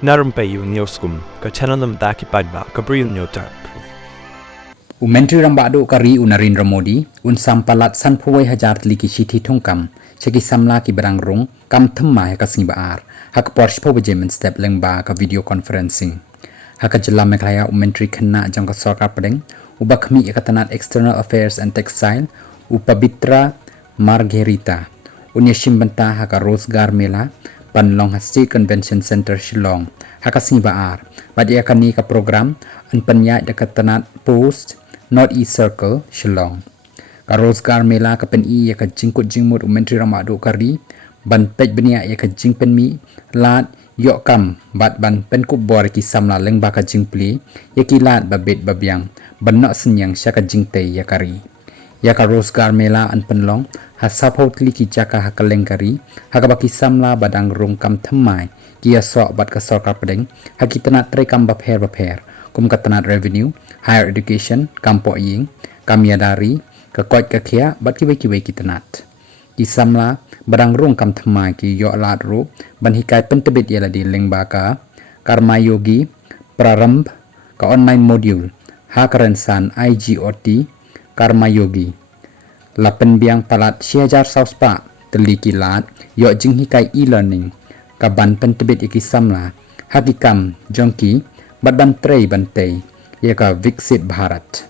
Narum payu nioskum, ka chananam daki padba, ka brill nyotar. Menteri Rambado Kari Narendra Modi sampalat san phuai hajar liki chithi thongkam cheki samla ki barang rong kam thamma ka singbaar hak porsh pho bejemen step lengba ka video conferencing hak jilla meklaya menteri khanna jangka sarkar padeng ubakhmi ekatanat external affairs and textile upabitra margherita unyasimbanta hak rozgar mela panlong hasti convention center Shillong hak singbaar badia kani ka program anpanya dekatanat post North East Circle, Shillong. Karosgar mela ka pen i ya ka jingkut jingmut Menteri Rambado Kari ban pej benia ya ka jing pen mi lat yok kam bat ban pen kup bor ki samla leng ba ka jing pli ya ki lat ba bet ba biang ban nok senyang sya ka jing te ya kari. Ya karosgar mela an penlong ha sapot li ki jaka ha ka leng kari ha ka baki samla badang rong kam thamai ki ya sok bat ka sarkar pedeng ha ki tanat tre kam ba pher kum katanat revenue, higher education, kampo ying, kamiadari, kakot kakia, bat kibai kitanat. Di samla, barang rung kam thamai ki yo alat ru, ban hikai pentebit yala di lengbaka, karma yogi, praramb, ka online module, hakaransan IGOT, karma yogi. Lapen biang palat siajar sauspa, teliki lat, yo jing hikai e-learning, ka ban pentebit iki samla, hakikam, jongki, Badban Trey Bantay, Yaka Viksit Bharat.